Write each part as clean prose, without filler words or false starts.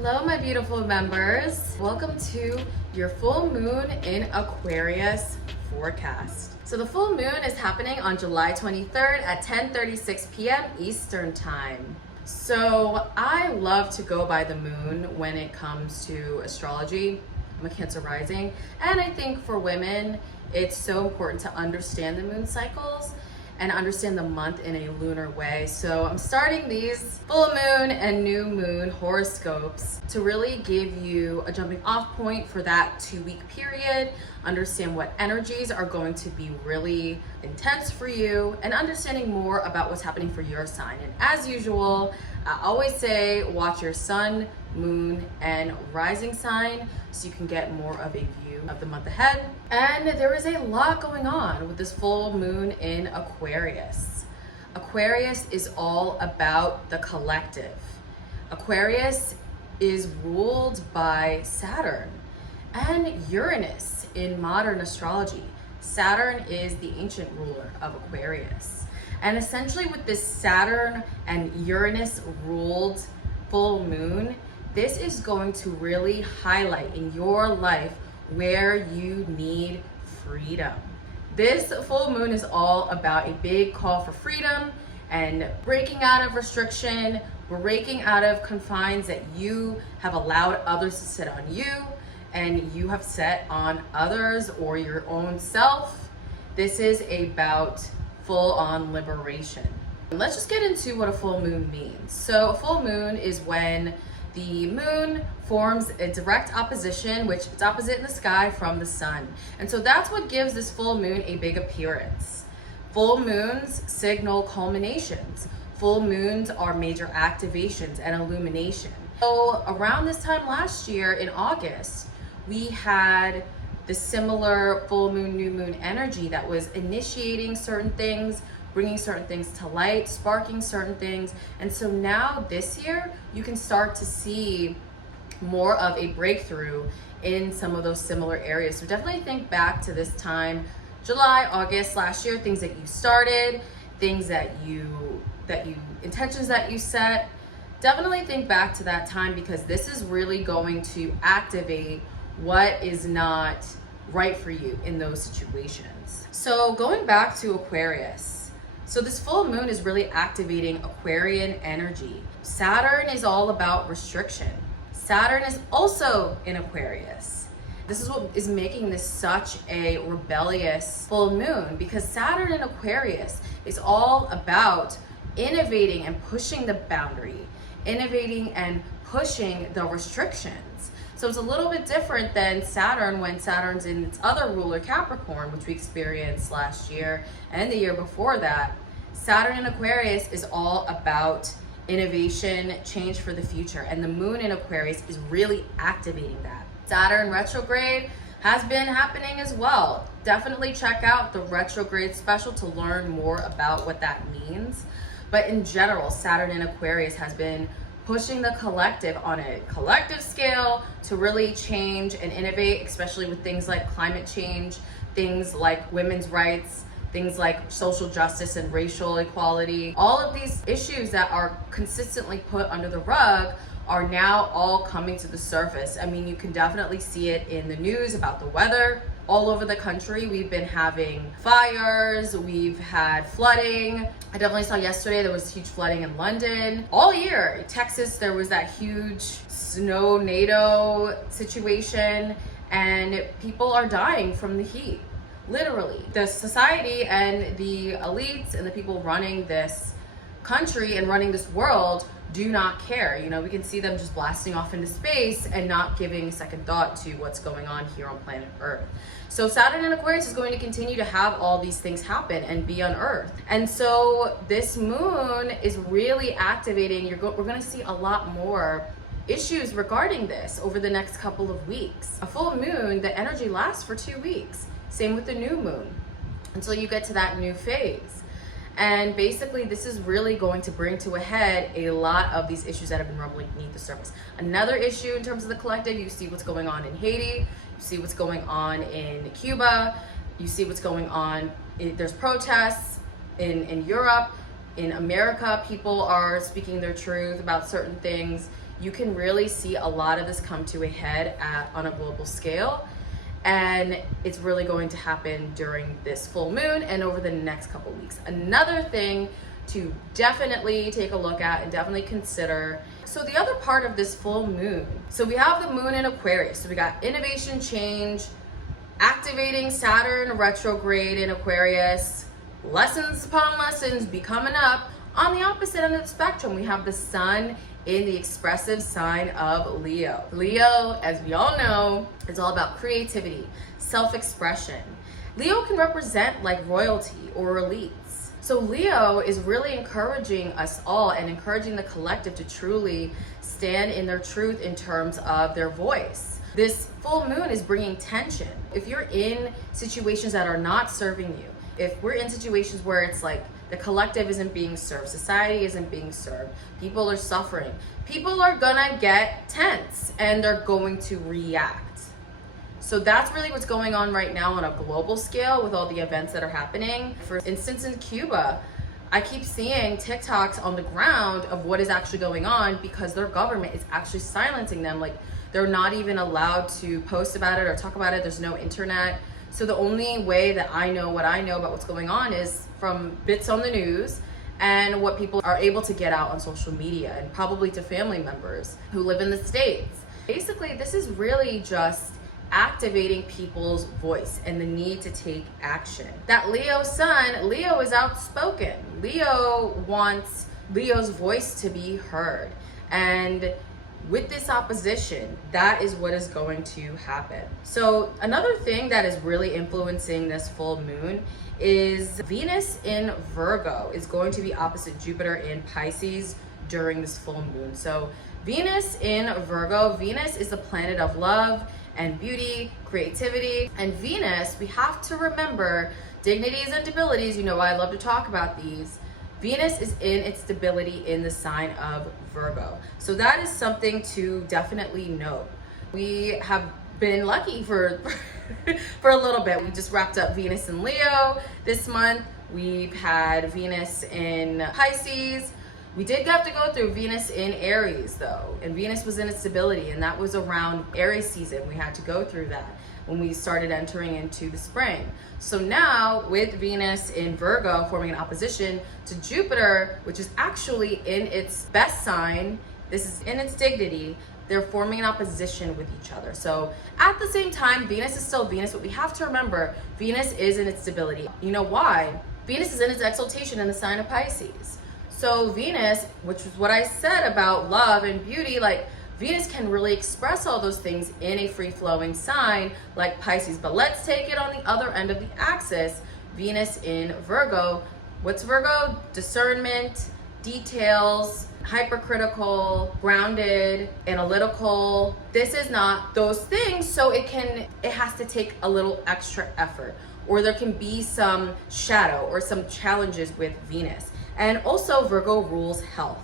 Hello, my beautiful members. Welcome to your full moon in Aquarius forecast. So the full moon is happening on July 23rd at 10:36 p.m. Eastern time. So I love to go by the moon when it comes to astrology. I'm a Cancer rising, and I think for women, it's so important to understand the moon cycles and understand the month in a lunar way. So I'm starting these full moon and new moon horoscopes to really give you a jumping off point for that 2-week period, understand what energies are going to be really intense for you, and understanding more about what's happening for your sign. And as usual, I always say watch your sun, moon, and rising sign so you can get more of a view of the month ahead. And there is a lot going on with this full moon in Aquarius. Aquarius is all about the collective. Aquarius is ruled by Saturn and Uranus in modern astrology. Saturn is the ancient ruler of Aquarius. And essentially with this Saturn and Uranus ruled full moon, this is going to really highlight in your life where you need freedom. This full moon is all about a big call for freedom and breaking out of restriction, breaking out of confines that you have allowed others to set on you and you have set on others or your own self. This is about full-on liberation. Let's just get into what a full moon means. So a full moon is when the moon forms a direct opposition, which it's opposite in the sky from the sun. And so that's what gives this full moon a big appearance. Full moons signal culminations. Full moons are major activations and illumination. So around this time last year in August, we had the similar full moon, new moon energy that was initiating certain things, bringing certain things to light, sparking certain things. And so now this year, you can start to see more of a breakthrough in some of those similar areas. So definitely think back to this time, July, August last year, things that you started, things that intentions that you set. Definitely think back to that time because this is really going to activate what is not right for you in those situations. So going back to Aquarius, so this full moon is really activating Aquarian energy. Saturn is all about restriction. Saturn is also in Aquarius. This is what is making this such a rebellious full moon because Saturn in Aquarius is all about innovating and pushing the boundary, innovating and pushing the restrictions. So it's a little bit different than Saturn when Saturn's in its other ruler, Capricorn, which we experienced last year and the year before that. Saturn in Aquarius is all about innovation, change for the future, and the moon in Aquarius is really activating that. Saturn retrograde has been happening as well. Definitely check out the retrograde special to learn more about what that means. But in general, Saturn in Aquarius has been pushing the collective on a collective scale to really change and innovate, especially with things like climate change, things like women's rights, things like social justice and racial equality. All of these issues that are consistently put under the rug are now all coming to the surface. I mean, you can definitely see it in the news about the weather. All over the country, we've been having fires, we've had flooding. I definitely saw yesterday there was huge flooding in London. All year, Texas, there was that huge snow-nado situation, and people are dying from the heat, literally. The society and the elites and the people running this country and running this world do not care. You know, we can see them just blasting off into space and not giving a second thought to what's going on here on planet Earth. So Saturn in Aquarius is going to continue to have all these things happen and be on Earth. And so this moon is really activating. We're going to see a lot more issues regarding this over the next couple of weeks. A full moon, the energy lasts for 2 weeks. Same with the new moon until you get to that new phase. And basically, this is really going to bring to a head a lot of these issues that have been rumbling beneath the surface. Another issue in terms of the collective, you see what's going on in Haiti, you see what's going on in Cuba, you see what's going on, there's protests in Europe, in America, people are speaking their truth about certain things. you can really see a lot of this come to a head on a global scale. And it's really going to happen during this full moon and over the next couple weeks. Another thing to definitely take a look at and definitely consider. So the other part of this full moon, so we have the moon in Aquarius. So we got innovation, change, activating Saturn retrograde in Aquarius, lessons upon lessons be coming up. On the opposite end of the spectrum, we have the sun in the expressive sign of Leo. Leo, as we all know, is all about creativity, self-expression. Leo can represent like royalty or elites. So Leo is really encouraging us all and encouraging the collective to truly stand in their truth in terms of their voice. This full moon is bringing tension. If you're in situations that are not serving you, if we're in situations where it's like the collective isn't being served, society isn't being served, people are suffering, people are gonna get tense and they're going to react. So that's really what's going on right now on a global scale with all the events that are happening. For instance, in Cuba, I keep seeing TikToks on the ground of what is actually going on because their government is actually silencing them. Like, they're not even allowed to post about it or talk about it. There's no internet. So the only way that I know what I know about what's going on is from bits on the news and what people are able to get out on social media and probably to family members who live in the States. Basically, this is really just activating people's voice and the need to take action. That Leo sun, Leo is outspoken. Leo wants Leo's voice to be heard. And with this opposition, that is what is going to happen. So another thing that is really influencing this full moon is Venus in Virgo is going to be opposite Jupiter in Pisces during this full moon. So Venus in Virgo, Venus is the planet of love and beauty, creativity. And Venus, we have to remember dignities and debilities. You know, I love to talk about these. Venus is in its stability in the sign of Virgo. So that is something to definitely note. We have been lucky for a little bit. We just wrapped up Venus in Leo this month. We've had Venus in Pisces. We did have to go through Venus in Aries though, and Venus was in its stability, and that was around Aries season. We had to go through that when we started entering into the spring. So now with Venus in Virgo forming an opposition to Jupiter, which is actually in its best sign, this is in its dignity, they're forming an opposition with each other. So at the same time, Venus is still Venus, but we have to remember Venus is in its stability. You know why? Venus is in its exaltation in the sign of Pisces. So Venus, which is what I said about love and beauty, like Venus can really express all those things in a free-flowing sign like Pisces. But let's take it on the other end of the axis, Venus in Virgo. What's Virgo? Discernment, details, hypercritical, grounded, analytical. This is not those things, so it has to take a little extra effort, or there can be some shadow or some challenges with Venus. And also Virgo rules health.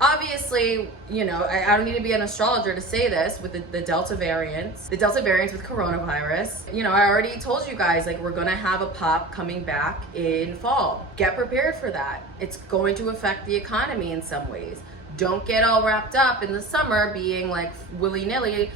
Obviously, you know, I don't need to be an astrologer to say this with the Delta variants with coronavirus. You know, I already told you guys, like, we're gonna have a pop coming back in fall. Get prepared for that. It's going to affect the economy in some ways. Don't get all wrapped up in the summer being like willy-nilly.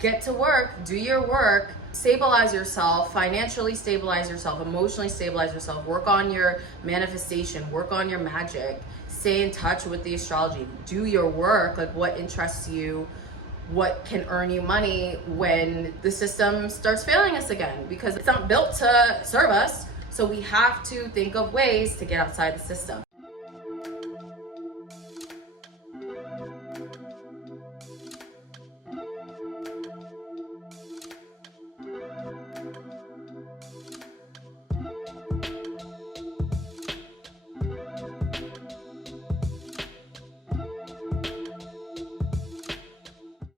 Get to work, do your work, stabilize yourself, financially stabilize yourself, emotionally stabilize yourself, work on your manifestation, work on your magic, stay in touch with the astrology, do your work, like what interests you, what can earn you money when the system starts failing us again, because it's not built to serve us. So we have to think of ways to get outside the system.